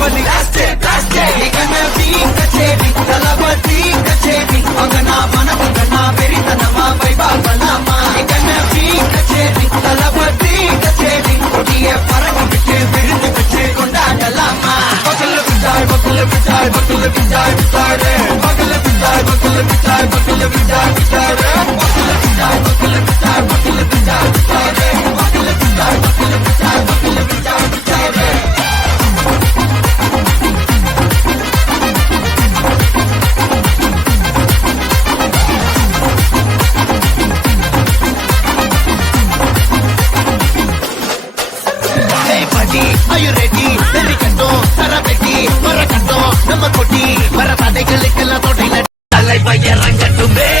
பண்ணி கச்சேரி தளபதி கச்சேரி மகனா மனமகனா பெரிதனமா வைபாகலாமா கச்சேரி தளபதி கச்சேரி கொடிய பறக்க விட்டு விருந்து வச்சு கொண்டாடலாமா பக்கல விட்டாய் பக்கல விட்டாய் பக்கல விட்டாய் விட்டாரே பக்கல விட்டாய் பக்கல விட்டாய் பக்கல விட்டாய் விட்டாரே பக்கல விட்டாய் பக்கல விட்டாய் பக்கல விட்டாய் விட்டாரே பக்கல விட்டாய் பக்கல விட்டாய் பக்கல விட்டாய் விட்டாரே Are you ready? Very கட்டும் சரபெட்டி வர கட்டும் நம்ம கொட்டி வர தடைகளுக்கெல்லாம் தொடையில தலை பயரங்கட்டுமே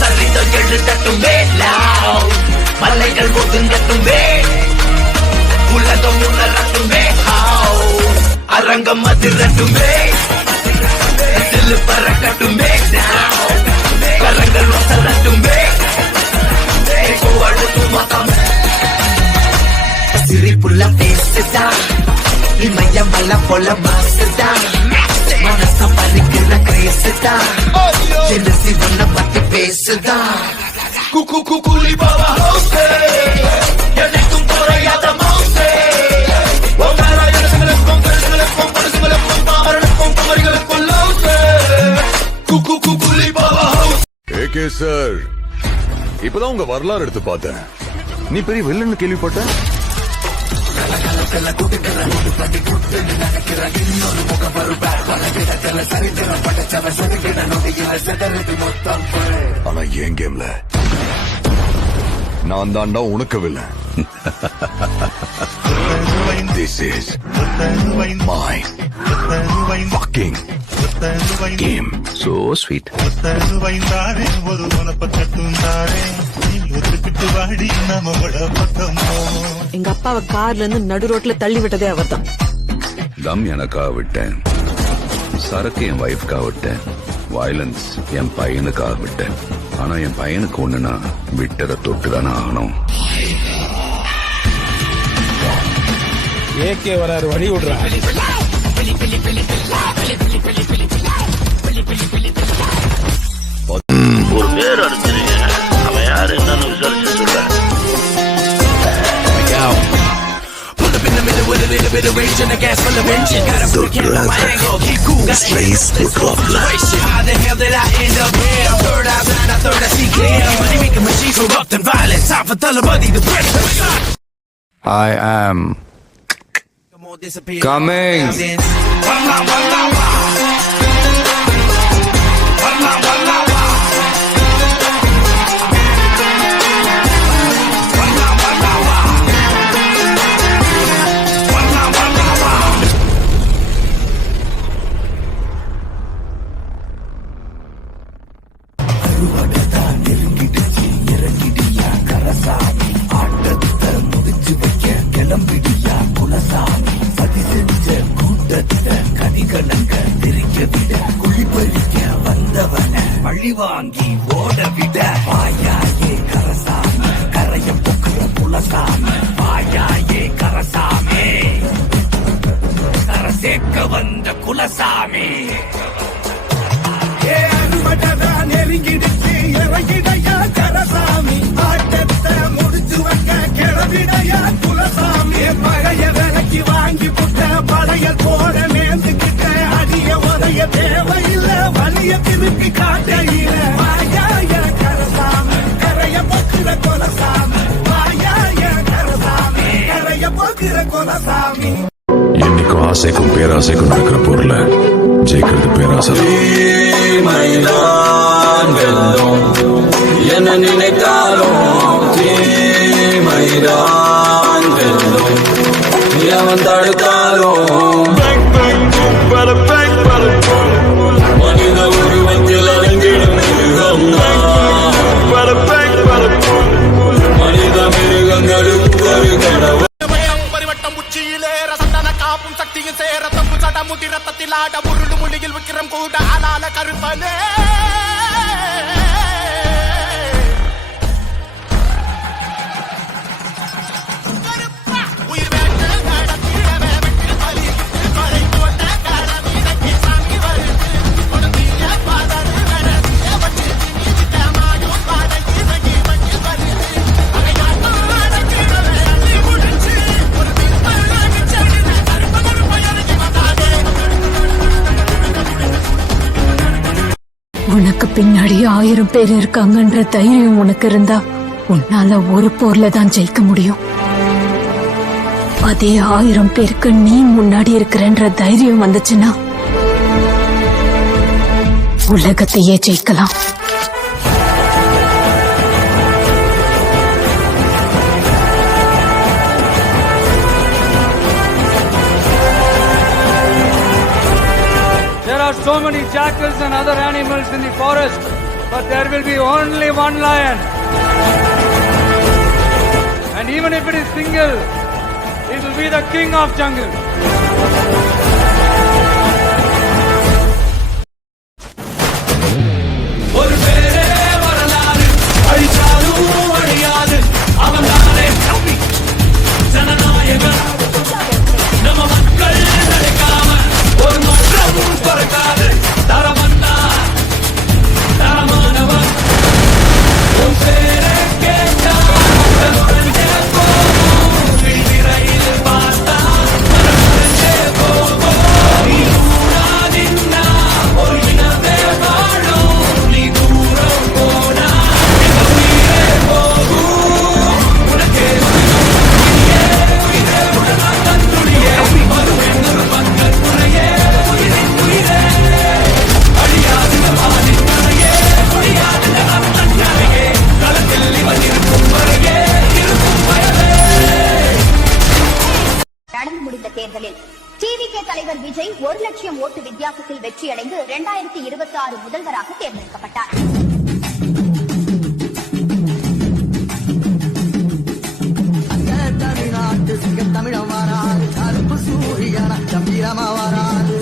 சரிதம் எழுதட்டுமே மலைகள் ஒதுங்கட்டுமே உலகம் உணரட்டுமே அரங்கம் அதிரட்டுமே சிலு பறக்கட்டுமே கரங்கள் ஒசரட்டுமே அடுத்து சிரிப்புள்ள பேசுதா இமயம் வல்ல போல மாசுதா மனச பறிக்கிற கிரேசுதா ஜெலசி வண்ண பத்தி பேசுதா குக்கு குக்குலி பாபா ஹோஸ்டே எனக்கும் குறையாத மோஸ்டே ஒன்றார எனக்கும் குக்கு குக்குலி பாபா ஹோஸ்டே ஏகே சார் இப்பதான் உங்க வரலாறு எடுத்து பார்த்தேன் நீ பெரிய வில்லன்னு கேள்விப்பட்ட ஆனா என் கேம்ல நான் தாண்டா உனக்கு வில்ல This is my fucking game. So sweet. எங்க அப்பாவை கார்ல இருந்து நடு ரோட்ல தள்ளி விட்டதே அவர்தான். தம் எனக்காக விட்டேன், சரக்கு என் வைஃப்காக விட்டேன், வயலன்ஸ் என் பையனுக்காக விட்டேன். ஆனா என் பையனுக்கு ஒண்ணுனா விட்டதை தொட்டுதானே ஆகணும். ஏகே வராரு, வழி விடுறா. ஒரு பேர் அடிச்சிருங்க, அவன் யாரு என்னன்னு விசாரிச்சு சொல்றேன். This place will club. How the hell did I end up here? Third eye blind, I third I see clear. Money making machines corrupt and violent. Time for Thalabadi to press. I am coming. வாங்கி ஓட விட வாயாயே கரசாமி கரையம் பொக்குற புலசாமி வாயாயே கரசாமி கரசேக்க வந்த குலசாமி அறுவடைதான் நெருங்கிடுச்சு இறங்கிடையா கரசாமி ஆட்டத்தை முடிச்சு வைக்க கிளவிடையா குலசாமி பழைய விலைக்கு வாங்கி புட்ட பழைய போட நேர்ந்துக்கிட்ட அடிய உதைய தேவையில்ல வலிய திருப்பி காட்டையில வாயாய கரசாமி கரைய போக்குற கொலசாமி வாயாய கரசாமி கரைய போக்குற கொலசாமி. என்னைக்கும் ஆசைக்கும் பேராசைக்கும் நடக்கிற பொருள ஜெயிக்கிறது பேராசை. என்ன நினைத்தாலும் தீமைதான் வெல்லும், எவன் தடுத்தாலும் மனித உருவத்தில் அறிந்திடும் மிருகம் மனித மிருகங்களுக்கு ஒரு கடவுள். பரிவட்டம் உச்சியிலே ரசந்தன காப்பும் சக்தியும் சேர தம்பு சடமுடி ரத்தத்தில் ஆட முருடு மொழியில் விக்கிரம் கூட ஆளால கருப்பனே உயிர் வேட்டு நடத்திடவே வெற்றி பலி உனக்கு பின்னாடி 1000 பேர் இருக்காங்கன்ற தைரியம் உனக்கு இருந்தா உன்னால ஒரு போர்ல தான் ஜெயிக்க முடியும். அதே 1000 பேருக்கு நீ முன்னாடி இருக்கிறன்ற தைரியம் வந்துச்சுன்னா உலகத்தையே ஜெயிக்கலாம். There are so many jackals and other animals in the forest, but there will be only one lion. And even if it is single, it will be the king of jungle. ஒரு பேரே வரலாறு அழிச்சாலும் அழியாது அவன் தானே தம்பி ஜனநாயகன் நம்ம மக்கள் நினைக்காம ஒரு மாற்றம் பிறக்காது தரமன்னா தரமானவன் உன் பேரை கேட்டா விழித்திரையில் பார்த்தா போகும் நீ தூரா நின்னா ஒரு இனமே வாழும் நீ தூரம் போனா எங்க உயிரே போகும் உனக்கே உயிரே உடனா தன்னுடைய வரும் என்னொரு பங்கல் துணையே உயிரின் உயிரே அழியாது வானின் துணையே முடியாது அண்ணனையே களத்தில் இவன் இருக்கும் வரையே இருக்கும் வயலே. நடந்து முடிந்த தேர்தலில் டிவிகே தலைவர் விஜய் 1 லட்சம் ஓட்டு வித்தியாசத்தில் வெற்றியடைந்து 2026 முதல்வராக தேர்ந்தெடுக்கப்பட்டார். தமிழ்நாட்டு சிங்க தமிழம் வராது கருப்பு சூரியன கம்பீரமா வராது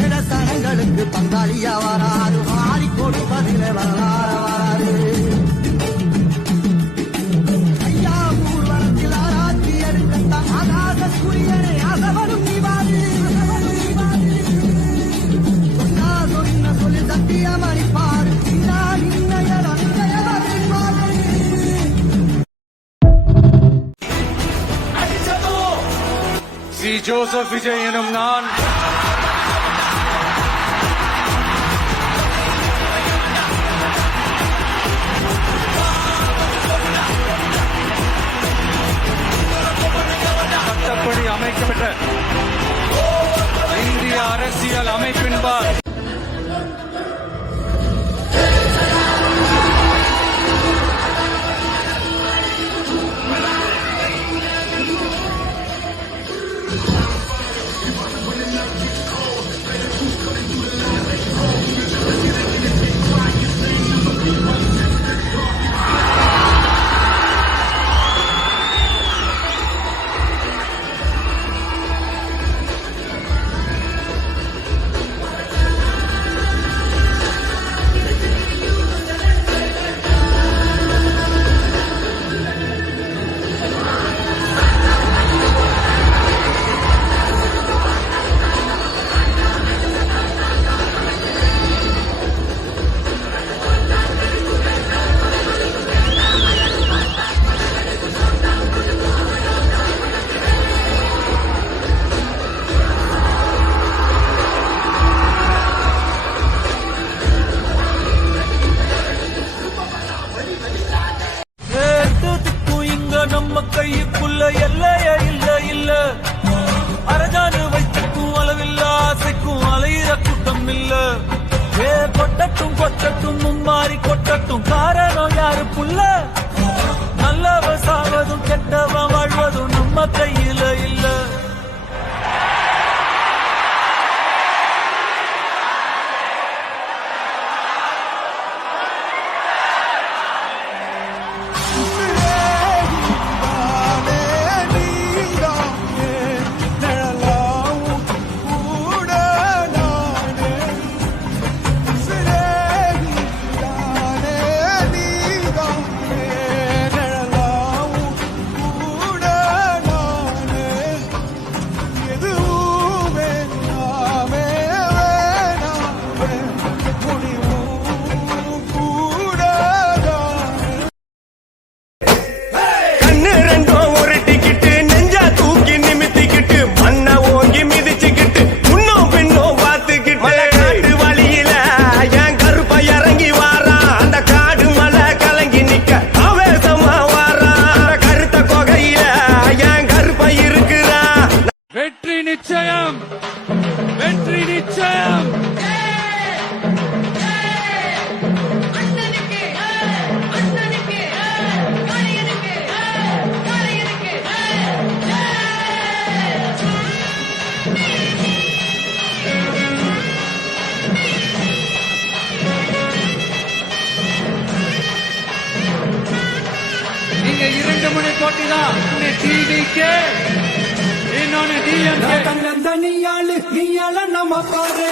ஏழத்தனங்களுக்கு பங்காளியா வராது மாறி கொடுப்பதில் வரலாற வராது ஐயா ஊர்வலத்தில் ஆராய்ச்சி எடுக்கத்தான் ஆகாத சூரியனை அசவரும் சொல்லி சத்தியமளிப்பார் சி ஜோசப் விஜய் எனும் நான் சட்டப்படி அமைக்கப்பட்ட இந்திய அரசியல் அமைப்பின்பால் நம்ம கைக்குள்ள எல்லைய இல்ல இல்ல அரஜானு வைத்துக்கும் அளவில்ல ஆசைக்கும் அலையிற கூட்டம் இல்ல கொட்டட்டும் கொட்டட்டும் மும்மாறி கொட்டட்டும் காரணம் யாரு புள்ள நல்லவ சாவதும் கெட்டவன் வாழ்வதும் நம்ம கையில இல்ல. இரண்டு முனை போட்டி தான். டிவிகே இன்னொன்னு டிஎம்கே. தனியாளு நீயால நம்ம பாரு